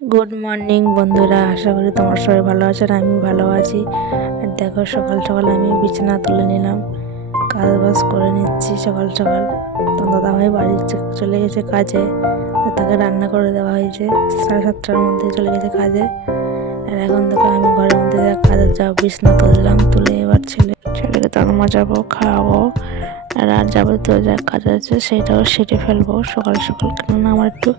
Good morning বন্ধুরা। আশা করি তোমার সবাই ভালো আছে আর আমি ভালো আছি। আর দেখো, সকাল সকাল আমি বিছানা তুলে নিলাম। কাজ বাজ করে নিচ্ছি সকাল সকাল। তো দাদাভাই বাড়ি চলে গেছে কাজে। তাকে রান্না করে দেওয়া হয়েছে। সাড়ে সাতটার মধ্যে চলে গেছে কাজে। আর এখন দেখো, আমি ঘরের মধ্যে কাজের যা বিছানা তুললাম, তুলে এবার ছেলে ছেলেকে তার মাজাবো, খাওয়াবো। আর আর যাবতীয় যা কাজ আছে সেটাও সেটে ফেলব সকাল সকাল। কেননা আমার একটু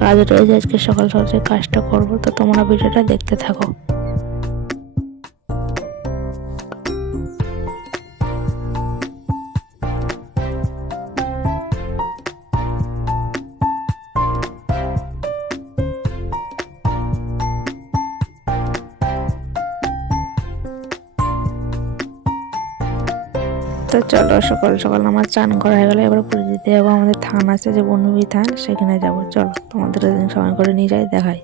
কাজ রয়েছে, আজকে সকাল সকাল কাজটা করব। তো তোমরা ভিডিওটা দেখতে থাকো। তো চলো সকাল সকাল আমার চান করা হয়ে গেলে, এবার পুজো দিতে যাব। আমাদের থান আছে যে বনবী থান, সেখানে যাব। চলো, তোমাদের সময় করে নিয়ে যাই, দেখাই।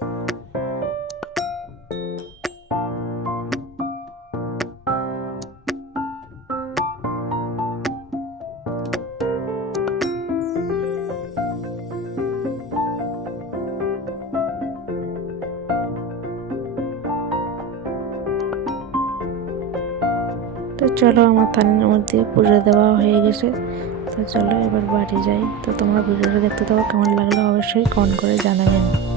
তো চলো আমার থানের মধ্যে পুজো দেওয়া হয়ে গেছে। তো চলো এবার বাড়ি যাই। তো তোমরা ভিডিওটা দেখতে থাকো, কেমন লাগল অবশ্যই কমেন্ট করে জানাবেন।